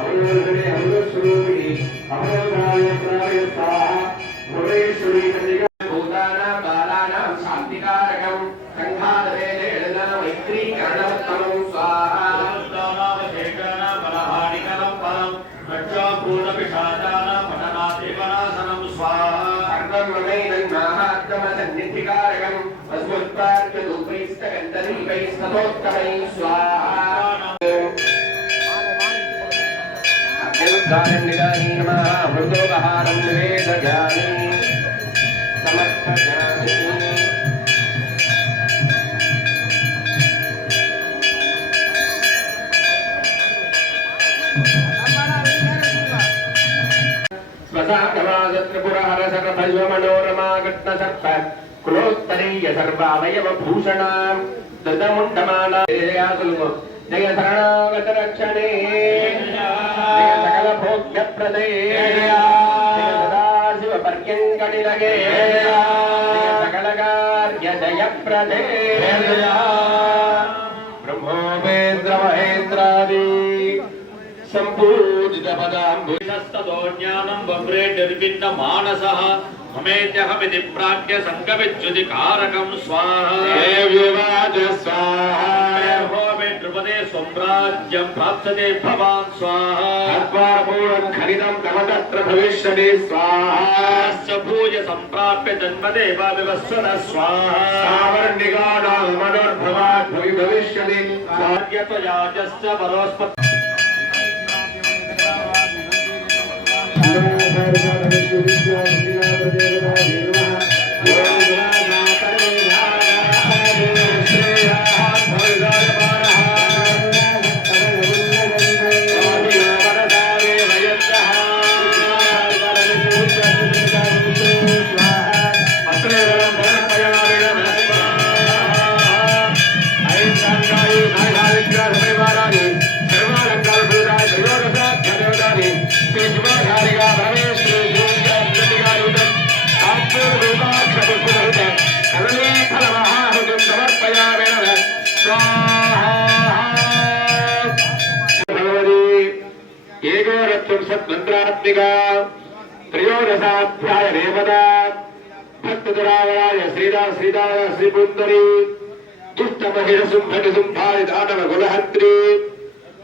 अवयोधने अवयोस्वरूपिणी अवयोधाय प्रायस्ताः भुवनेश्वरी कन्या भूतानां बालानां शान्तिकारकं संघातवेदेन मैत्रीकरणोत्तमं स्वाहा दानावशेषाणां बलहानिकरं परं रक्षाभूतपिशाचानां पठनातिपनाशनं स्वाहा सर्वमनैनं महात्मसन्निधिकारकं वस्मुत्पाद्यधूपैस्तगन्धदीपैस्ततोत्तमैः स्वाहा निदानी नमः मृदोपहारं निवेदयामि समर्पयामि स्वसागवादत्रिपुरहरसरभैवमनोरमा कृष्णसर्प कुलोत्तरीय सर्वावयवभूषणां ददमुण्डमाना जय शरणागत रक्षणे जय सकल भोग्य प्रदे जय सदाशिव पर्यङ्कटिलगे जय सकल कार्य जय प्रदे ब्रह्मोपेन्द्र महेन्द्रादि संपूजित पदाम्बुजस्ततो ज्ञानं बभ्रे निर्विन्न मानसः ममेत्यहमिति प्राज्ञ संगविच्युति कारकं स्वाहा देव्युवाच स्वाहा नृपदे स्वम्राज्यं प्राप्स्यते भवान् स्वाहा अद्वारपूर्णं खनितं तव तत्र भविष्यति स्वाहा स भूय सम्प्राप्य जन्मदेव विवस्वत स्वाहा सावर्णिकानां मनोर्भवात् भविष्यति स्वाद्यत्वयाजश्च परोस्पत् मंत्रात्मिका त्रयोदशाध्याय रेवदा भक्तरावराय श्रीदास श्रीपुंदरी दुष्ट महिष सुंभट सुंभारि दानव कुलहत्री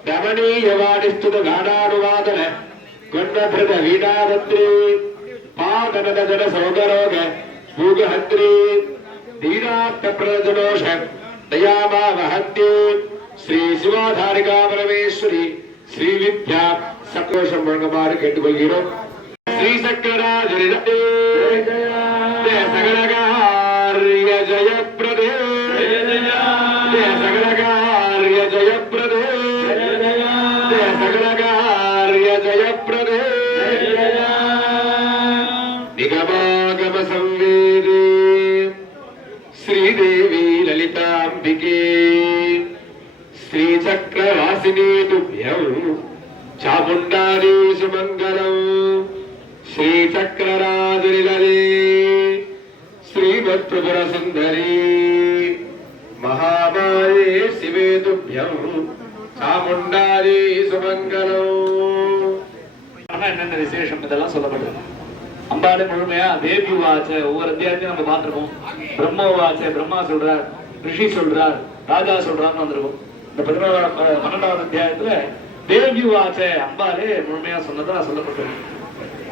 रमणीयवाणिस्तुत गानानुवादन गुण्डधृत वीणावत्री पादनद जन सौदरोग भूगहत्री दीनात्म प्रजनोष दयामा वहन्ती श्री शिवाधारिका परमेश्वरी श्री विद्या सकोशम मंगमार केट्टुकोल्गिरोम श्री सक्कराजरि जय सकलकार्य जयप्रदे जय सकलकार्य जयप्रदे जय सकलकार्य जयप्रदे निगमागम संवेदे श्रीदेवी ललितांबिके श्रीचक्रवासिनी तुभ्यं चामुंडारी सुमंगलम श्रीचक्रराजनिलये श्रीमत्त्रिपुर सुंदरी महामाये शिवे तुभ्यं चामुंडारी सुमंगलम என்ன விசேஷம் இதெல்லாம் சொல்லப்படுது அம்பாளே முழுமையா தேவி வாச்ச ஒவ்வொரு அத்தியாயத்தையும் நம்ம பார்த்திருக்கோம் பிரம்ம வாச்ச பிரம்மா சொல்றார் ரிஷி சொல்றார் ராஜா சொல்றான்னு வந்திருக்கோம் இந்த 12வது அத்தியாயத்துல தேவி வாச்ச அம்பாலே முழுமையா சொன்னதா சொல்லப்பட்டது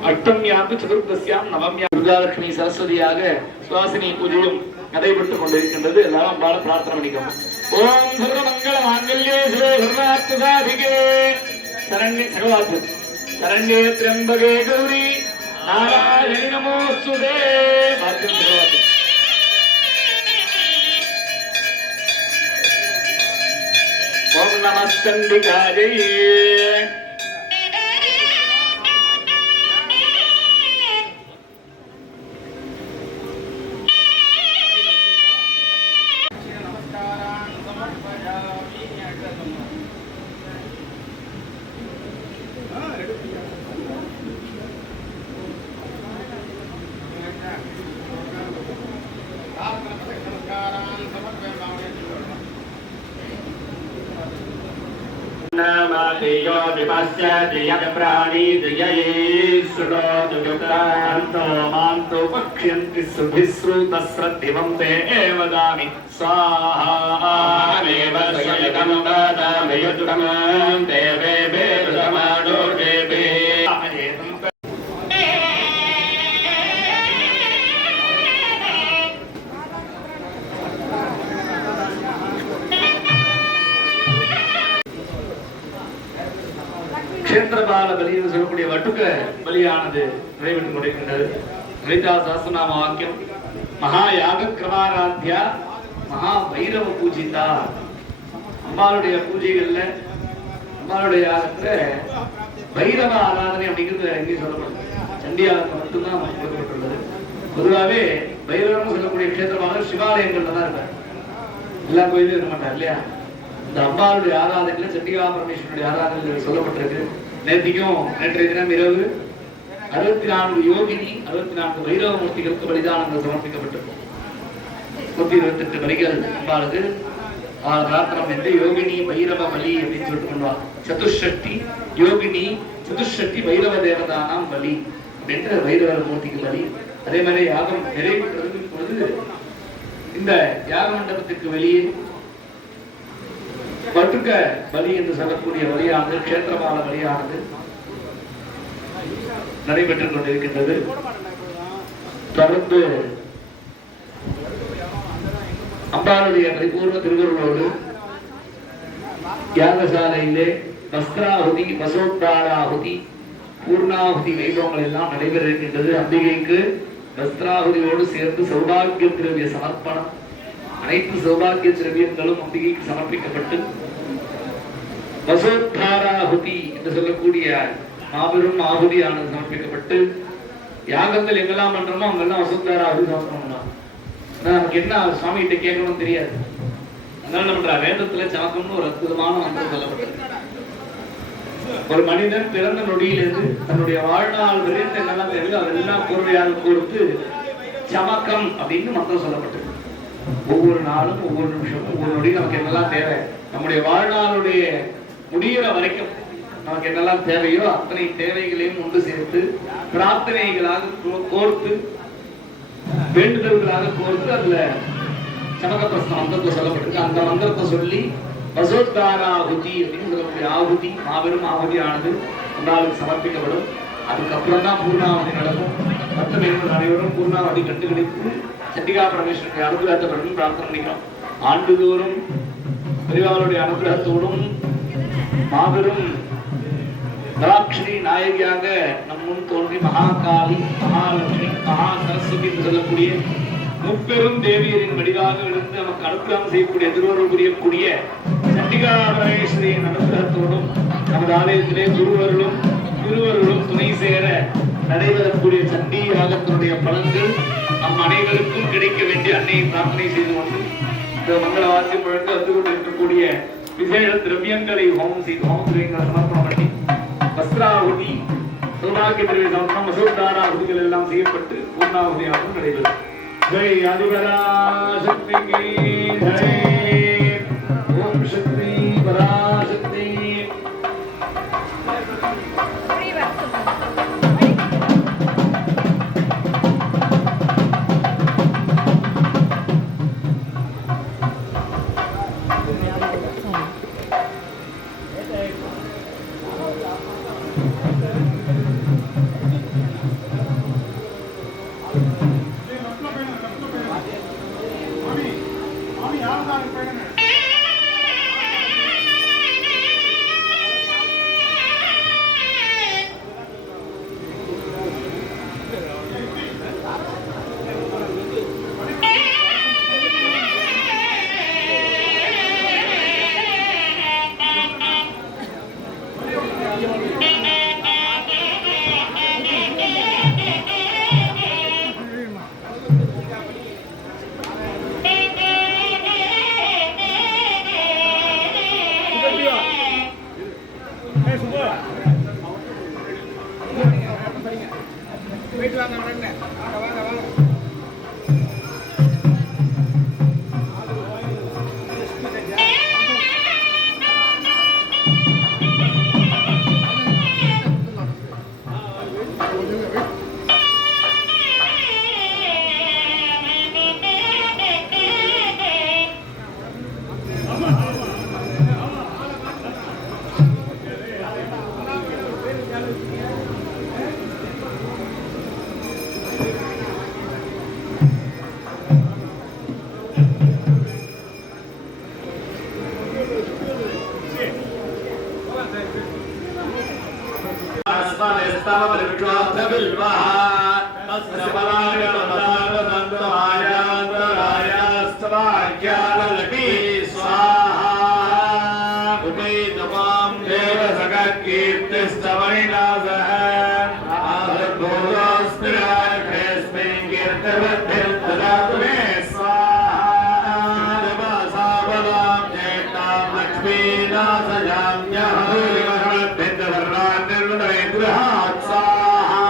அஷ்டமியாம் சதுர்தசியாம் நவமியாம் துர்காலட்சுமி சரஸ்வதியாக சுவாசினி பூஜையும் நடைபெற்றுக் கொண்டிருக்கின்றது. எல்லாரும் அம்பாளை பிரார்த்தனை பண்ணிக்கோங்க. ஓம் சர்வமங்கள மாங்கல்யே சிவே சர்வார்த்த சாதிகே சரண்யே சர்வார்த்த சரண்யே த்ர்யம்பகே கௌரி நாராயணி நமோஸ்துதே. பாக்கியம் சர்வார்த்த ஓம் நமஸ்கந்திகாயை धियो विपश्यति यत् प्राणीति ययेश्वरो युक्तान्तो मान्तो पक्ष्यन्ति सुभिश्रुतस्रद्धिवं ते वदामि स्वाहा देव स्वयं वदामि युक्तं देवे वेदमानो देवे க்ஷேத்திரபால பலி என்று சொல்லக்கூடிய வட்டுக்க பலியானது நிறைவேற்றிக் கொண்டிருக்கின்றது. லலிதா சஹஸ்ரநாம வாக்கியம் மகா யாக கிரமாராத்யா மகா பைரவ பூஜிதா. அம்பாளுடைய பூஜைகள்ல அம்பாளுடைய யாகத்துல பைரவ ஆராதனை அப்படிங்கிறது எங்கேயும் சொல்லப்படுது. சண்டியாகத்தை மட்டும்தான் கொடுக்கப்பட்டுள்ளது. பொதுவாகவே பைரவம் சொல்லக்கூடிய க்ஷேத்திரபாலர் சிவாலயங்கள்ல தான் இருக்காரு. எல்லா கோயிலும் இருக்க மாட்டார் இல்லையா? இந்த அம்பாளுடைய ஆராதனையில சண்டிகா பரமேஸ்வரனுடைய ஆராதனை சொல்லப்பட்டிருக்கு. நேற்றைய தினம் இரவு 64 யோகினி 64 பைரவ மூர்த்திகளுக்கு பலிதானங்கள் சமர்ப்பிக்கப்பட்டிருக்கும். 128 பலிகள் அம்பாளுக்கு பிரார்த்தனம் என்று யோகினி பைரவ பலி அப்படின்னு சொல்லிட்டு கொண்டார். சதுஷ்டி யோகினி சதுஷ்டி பைரவ தேவதானாம் பலி அப்படின்ற பைரவ மூர்த்திக்கு பலி. அதே மாதிரி யாகம் நிறைவு பொழுது இந்த யாக மண்டபத்திற்கு வெளியே வட்டுக்க பலி என்று சொல்லக்கூடிய வழியானது க்ஷேத்திரபால வழியானது நடைபெற்றுக் கொண்டிருக்கின்றது. தொடர்ந்து அம்பாளுடைய பரிபூர்ண திருவருளோடு யாகசாலையிலே வஸ்திராಹುதி வசோத்தாராಹುதி பூர்ணாಹುதி வைபவங்கள் எல்லாம் நடைபெற இருக்கின்றது. அம்பிகைக்கு வஸ்திராಹುதியோடு சேர்ந்து சௌபாகிய திரவிய சமர்ப்பணம், அனைத்து சௌபாகிய திரவியங்களும் அம்பிகைக்கு சமர்ப்பிக்கப்பட்டு வசோத்தாராಹುதி என்று சொல்லக்கூடிய மாபெரும் ஆகுதியானது சமர்ப்பிக்கப்பட்டு யாகங்கள் எங்கெல்லாம் பண்றோமோ அங்கெல்லாம் வசோத்தாராಹುதி சமர்ப்பணம் பண்ணலாம். நமக்கு என்ன சுவாமி கிட்ட கேட்கணும்னு தெரியாது. அதனால என்ன பண்ற வேதத்துல சமக்கம்னு ஒரு அற்புதமான மந்திரம் சொல்லப்பட்டது. ஒரு மனிதன் பிறந்த நொடியிலிருந்து தன்னுடைய வாழ்நாள் வரையும் என்னெல்லாம் தெரியுது அதெல்லாம் கூர்வையாக கோர்த்து சமக்கம் அப்படின்னு மந்திரம் சொல்லப்பட்டது. ஒவ்வொரு நாளும் ஒவ்வொரு நிமிஷமும் ஒவ்வொரு நொடியும் நமக்கு என்னெல்லாம் தேவை, நம்முடைய வாழ்நாளுடைய முடிகிற வரைக்கும் நமக்கு என்னெல்லாம் தேவையோ அத்தனை தேவைகளையும் ஒன்று சேர்த்து பிரார்த்தனைகளாக கோர்த்து வேண்டுதல்களாக கோர்த்து அதுல சமக பிரஸ்ன மந்திரத்தை சொல்லப்பட்டிருக்கு. அந்த மந்திரத்தை சொல்லி வசோத்தாராಹುதி அப்படின்னு சொல்லக்கூடிய ஆகுதி மாபெரும் ஆகுதியானது அம்பாளுக்கு சமர்ப்பிக்கப்படும். அதுக்கப்புறம் தான் பூர்ணாவதி நடக்கும். மற்ற மேலும் அனைவரும் பூர்ணாவதி கண்டுகளித்து சண்டிகா பரமேஸ்வரனுடைய அனுகிரகத்தை பெறணும் பிரார்த்தனை பண்ணிக்கிறோம். ஆண்டுதோறும் பெரியவாளுடைய அனுகிரகத்தோடும் மாபெரும் நவாட்சரி நாயகியாக நம் முன் தோன்றி மகாகாளி மகாலட்சுமி மகா சரஸ்வதி என்று சொல்லக்கூடிய முப்பெரும் தேவியரின் வடிவாக இருந்து நமக்கு அனுகிரகம் செய்யக்கூடிய திருவருள் புரியக்கூடிய சண்டிகா பரமேஸ்வரியின் அனுகிரகத்தோடும் நமது ஆலயத்திலே குருவர்களும் திருவர்களும் துணை சேர நடைபெறக்கூடிய சண்டி யாகத்தினுடைய பலன்கள் நம் அனைவருக்கும் கிடைக்க வேண்டிய அன்னையை பிரார்த்தனை செய்து கொண்டு இந்த மங்கள வாக்கியம் முழங்க வந்து கொண்டிருக்கக்கூடிய விசேஷ திரவியங்களை ஹோமம் செய்து ஹோம திரவியங்களை சமர்ப்பணம் பண்ணி வஸ்திராಹುதி சௌபாகிய திரவிய சமர்ப்பணம் வசோத்தாராಹುதிகள் எல்லாம் செய்யப்பட்டு பூர்ணாಹುதியாகவும் நடைபெறும். ஜெய் ஆதிபராசக்திக்கு ஜெய். ஓம் சக்தி பராசக்தி. स्तववृक्षोऽर्थबिल्वः तस्य पलायवदानदन्तमायान्तरायास्तवाख्यालक्ष्मी स्वाहा उपैतमां देवसखकीर्तिस्तवैनासः आदर्भोस्मिराखेऽस्मिन् कीर्तिवद्भिर्ददातु मे स्वाहा साबलां ज्येष्ठां लक्ष्मीनासयाम्यः गृहात् स्वाहा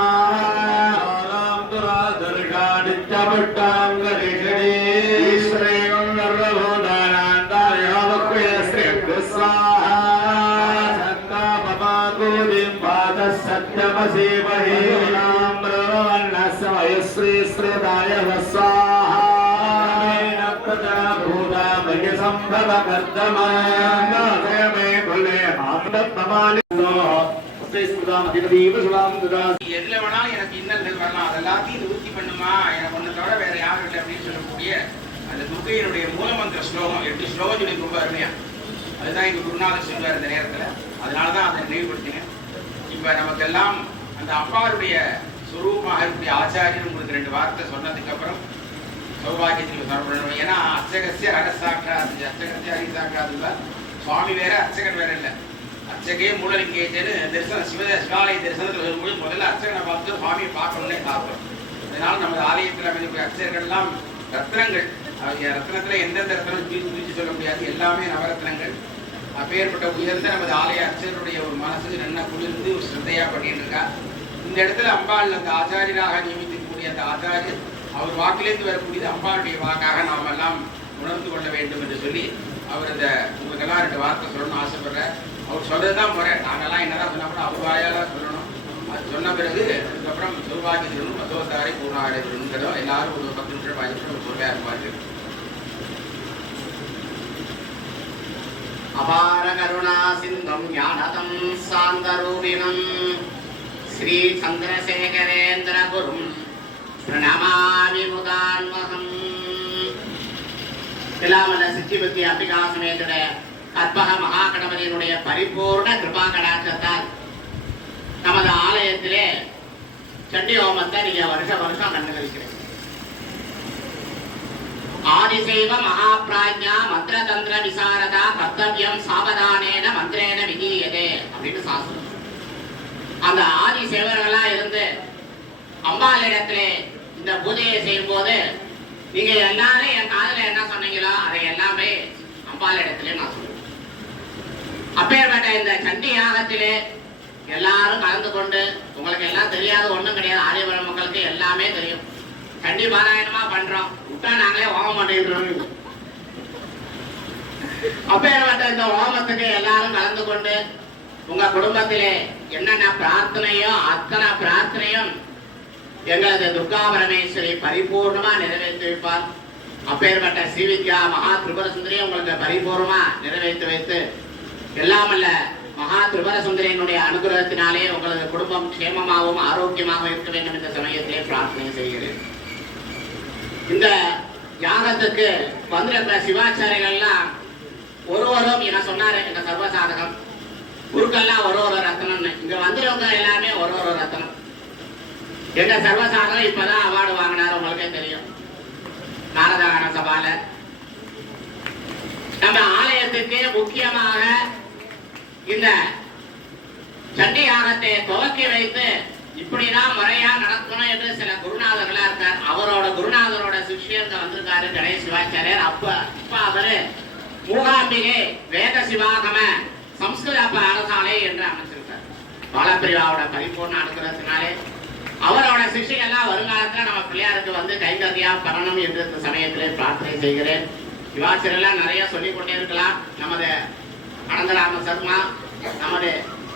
दुरादर्शानित्यपुट्टां गणेशणी श्रेयं नर्वभूतानान्तार्यावक्वय श्रेयः स्वाहा सत्तापमागोदिं पादः सत्यमसि महे नाम्रवर्णस्य वयश्री श्रेदाय स्वाहा प्रजा भूता मय सम्भव कर्दमा मे कुले आप्तमानि எதுல வேணாலும் எனக்கு இன்னல்கள் வரலாம் அதெல்லாத்தையும் நிவர்த்தி பண்ணுமா எனக்கு ஒண்ணு தவிர வேற யாரும் இல்லை அப்படின்னு சொல்லக்கூடிய அந்த துர்க்கையினுடைய மூலமந்திர ஸ்லோகம் 8 ஸ்லோகம் சொல்லி ரொம்ப அருமையா அதுதான் எங்க குருநாதர் சொல்வார் இந்த நேரத்துல அதனாலதான் அதை நினைவுபடுத்தினேன். இப்ப நமக்கெல்லாம் அந்த அப்பாருடைய சுரூபமாக இருக்கக்கூடிய ஆச்சாரியர் உங்களுக்கு 2 வார்த்தை சொன்னதுக்கு அப்புறம் சௌபாகியத்தில் சரப்படணும். ஏன்னா அர்ச்சகசிய ஹரசாக்காது அர்ச்சகசிய ஹரிசாக்காதுல சுவாமி வேற அர்ச்சகர் வேற இல்லை. அர்ச்சகே மூலலிங்கேஜன்னு தரிசனம் சிவாலய தரிசனத்தில் வரும்போது முதல்ல அர்ச்சகனை பார்த்து சுவாமியை பார்க்கணுன்னே பார்க்கணும். அதனால நமது ஆலயத்தில் அமைந்திருக்கிற அர்ச்சகர்கள்லாம் ரத்னங்கள். ரத்னத்தில் எந்தெந்த ரத்னம் பிரித்து சொல்ல முடியாது, எல்லாமே நவரத்னங்கள். அப்பேற்பட்ட உயர்ந்த நமது ஆலய அர்ச்சகருடைய ஒரு மனசுக்கு நல்லா குளிர்ந்து ஒரு சிரத்தையாக பண்ணிட்டு இருக்கா. இந்த இடத்துல அம்பாள் அந்த ஆச்சாரியராக நியமித்திருக்கக்கூடிய அந்த ஆச்சாரியர் அவர் வாக்கிலேருந்து வரக்கூடியது அம்பாளுடைய வாக்காக நாம் எல்லாம் உணர்ந்து கொள்ள வேண்டும் என்று சொல்லி அவர் அந்த உங்களுக்கெல்லாம் 2 வார்த்தை சொல்லணும்னு ஆசைப்படுறார். அவர் சொல்றதுதான் முறை. நாங்கெல்லாம் என்னதான் சொன்னா கூட அவர் வாயால சொல்லணும். அது சொன்ன பிறகு அதுக்கப்புறம் சௌபாகிய திருணும் மதோத்தாரை பூர்ணாரை திருணுங்கிறதும் எல்லாரும் ஒரு 10 நிமிஷம் 5 நிமிஷம் பொறுமையா இருப்பாரு. அபார கருணா சிந்தம் ஞானதம் சாந்தரூபிணம் ஸ்ரீ சந்திரசேகரேந்திர குரும் பிரணமாமி முதான்மகம். திலாமல சித்திபுத்தி அம்பிகா சமேதனுடைய கற்பக மகாகணபதியினுடைய பரிபூர்ண கிருபா கடாட்சத்தால் நமது ஆலயத்திலே சண்டி ஹோமத்தை நீங்க வருஷம் கண்டுகளிக்கிறீங்க. ஆதிசைவ மகாபிராஜ்யா மந்திர தந்திர விசாரதா கர்த்தவியம் சாவதானேன மந்திரேன விதீயதே அப்படின்னு சாஸ்திரம். அந்த ஆதிசேவர்களா இருந்து அம்பாளிடத்திலே இந்த பூஜையை செய்யும் போது நீங்க எல்லாரும் என் காதுல என்ன சொன்னீங்களோ அதை எல்லாமே அம்பாளிடத்திலே நான் சொல்லுவேன். அப்பேற்பட்ட இந்த சண்டி யாகத்திலே எல்லாரும் கலந்து கொண்டு உங்களுக்கு எல்லாம் தெரியாத ஒண்ணும் கிடையாது. ஆரியபுரம் மக்களுக்கு எல்லாமே தெரியும். சண்டி பாராயணமா பண்றோம் விட்டா நாங்களே ஹோமம் பண்ணிடுறோம். அப்பேற்பட்ட இந்த ஹோமத்துக்கு எல்லாரும் கலந்து கொண்டு உங்க குடும்பத்திலே என்னென்ன பிரார்த்தனையோ அத்தனை பிரார்த்தனையும் எங்களது துர்கா பரமேஸ்வரி பரிபூர்ணமா நிறைவேற்றி வைப்பார். அப்பேற்பட்ட ஸ்ரீவித்யா மகா திரிபுர சுந்தரியை உங்களுக்கு பரிபூர்ணமா நிறைவேற்றி வைத்து எல்லாமல்ல மகா திரிபுர சுந்தரியினுடைய அனுகிரகத்தினாலே உங்களது குடும்பம் க்ஷேமமாகவும் ஆரோக்கியமாகவும் இருக்க வேண்டும் என்ற சமயத்திலே பிரார்த்தனை செய்கிறேன். இந்த யாகத்துக்கு வந்திருக்கிற சிவாச்சாரியர்கள்லாம் ஒருவரும் என்ன சொன்னாரு, எங்க சர்வசாதகம் குருக்கள்லாம் ஒரு ரத்னம்னு. இங்க வந்துருவங்க எல்லாமே ஒரு ரத்னம். எங்க சர்வசாதகம் இப்பதான் அவார்டு வாங்கினார், உங்களுக்கே தெரியும், நாரதான சபால. நம்ம ஆலயத்துக்கு முக்கியமாக இந்த சண்டி யாகத்தை துவக்கி வைத்து இப்படிதான் முறையா நடக்கணும் என்று சில குருநாதர்களா இருக்கார். அவரோட குருநாதரோட சிஷ்யங்க வந்திருக்காரு கணேஷ் சிவாச்சாரியர். இப்ப அவரு மூகாம்பிகை வேத சிவாகம சம்ஸ்கிருத பாடசாலை என்று அமைச்சிருக்கார். பாலப்பிரிவாவோட பரிபூர்ண அனுகிரகத்தினாலே அவரோட சிஷ்யெல்லாம் வருங்காலத்துல நம்ம பிள்ளையாருக்கு வந்து கைகத்தியா பண்ணணும் என்று இந்த சமயத்திலே பிரார்த்தனை செய்கிறேன். சிவாச்சாரியெல்லாம் நிறைய சொல்லிக் கொண்டே இருக்கலாம். நமது அனந்தராம சர்மா நமது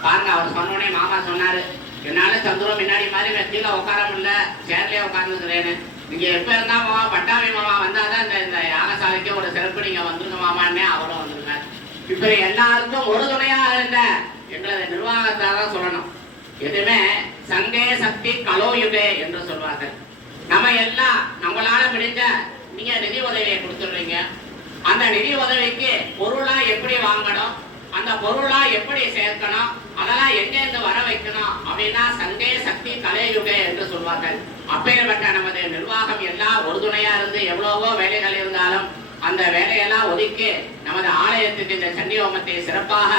பாருங்க, அவர் சொன்னோடனே மாமா சொன்னாரு, என்னால சந்துரம் முன்னாடி மாதிரி கீழே உட்கார முடியல, சேர்லயே உட்கார்ந்துக்கிறேன்னு. நீங்க எப்ப இருந்தா மாமா பட்டாமி மாமா வந்தாதான் இந்த யாகசாலைக்கு ஒரு சிறப்பு, நீங்க வந்துருங்க மாமான்னே அவரும் வந்திருக்காரு. இப்ப எல்லாருக்கும் ஒரு துணையா இருந்த எங்களது நிர்வாகத்தான் சொல்லணும். எதுவுமே சங்கே சக்தி கலோயுதே என்று சொல்வார்கள். நம்ம எல்லாம் நம்மளால முடிஞ்ச நீங்க நிதி உதவியை கொடுத்துடுறீங்க. அந்த நிதி உதவிக்கு பொருளா எப்படி வாங்கணும், அந்த பொருளா எப்படி சேர்க்கணும், அதெல்லாம் எங்கேருந்து வர வைக்கணும் அப்படின்னா சங்கே சக்தி கலையுகே என்று சொல்வார்கள். அப்பேற்பட்ட நமது நிர்வாகம் எல்லாம் உறுதுணையா இருந்து எவ்வளவோ வேலைகள் இருந்தாலும் அந்த வேலையெல்லாம் ஒதுக்கி நமது ஆலயத்துக்கு இந்த சண்டி ஹோமத்தை சிறப்பாக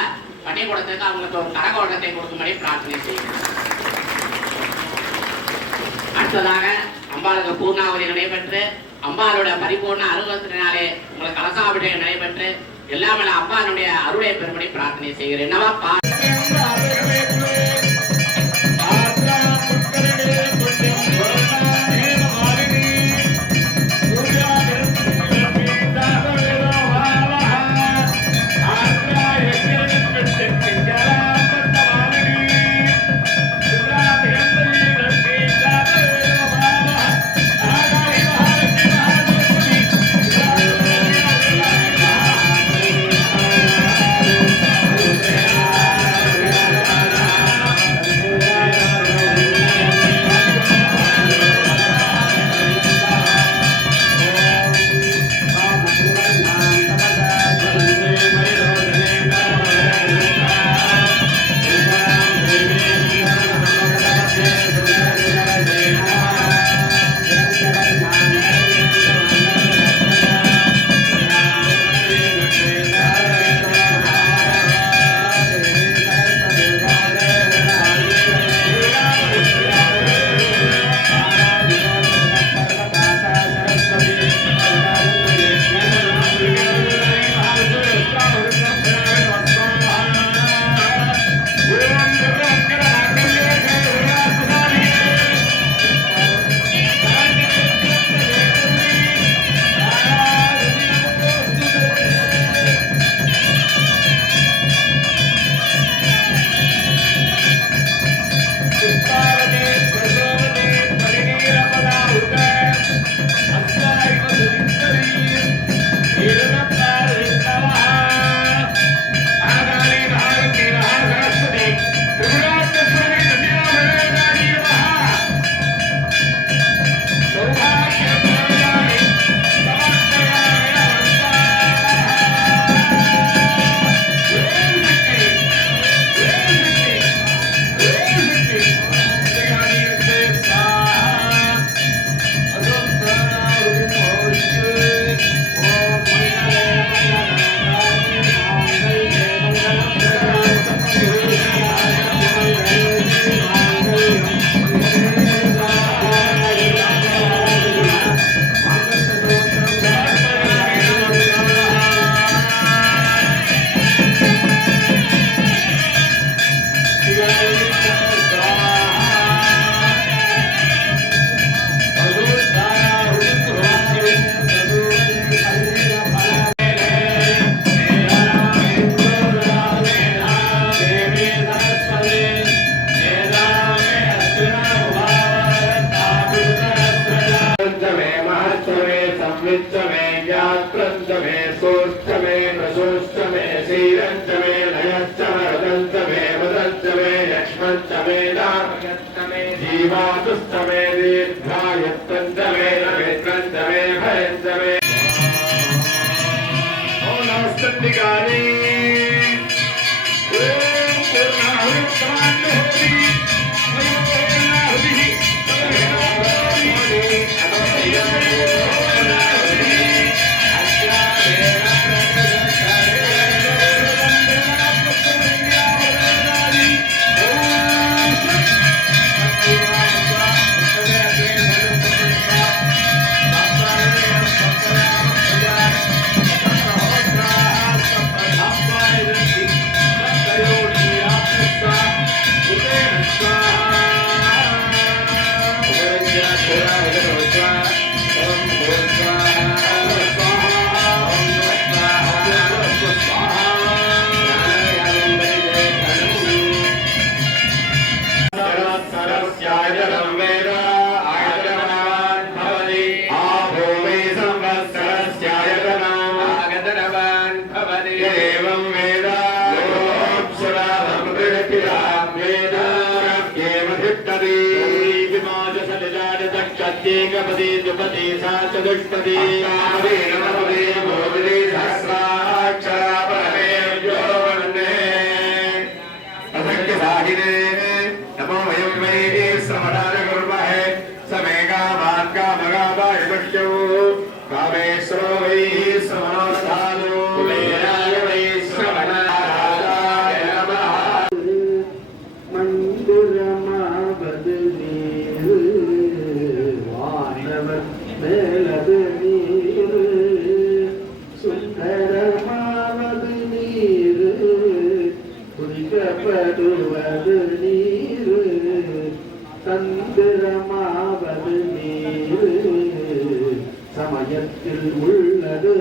பண்ணி கொடுத்ததுக்கு அவங்களுக்கு ஒரு கரகோட்டத்தை கொடுக்கும்படி பிரார்த்தனை செய்கிறேன். அடுத்ததாக அம்பாளுக்கு பூர்ணாவதி நடைபெற்று அம்பாளுடைய பரிபூர்ண அனுபவத்தினாலே உங்களுக்கு கலசாபிஷேகம் நடைபெற்று எல்லாமே அம்பாளுடைய அருளை பெறும்படி பிரார்த்தனை செய்கிறேன். நமப்பா जीवातुस्तमे दीर्घायत्तन्तमे रवित्रन्तमे भयन्तमे ओ नमस्तन्दिकानि ओम पूर्णाहुति चेकपदे द्विपदे सा चतुष्पदे नवपदे भोगदे सहस्राक्षरा परमे जो वन्दे மந்திரமாவது நீரு சமயத்தில் உள்ளது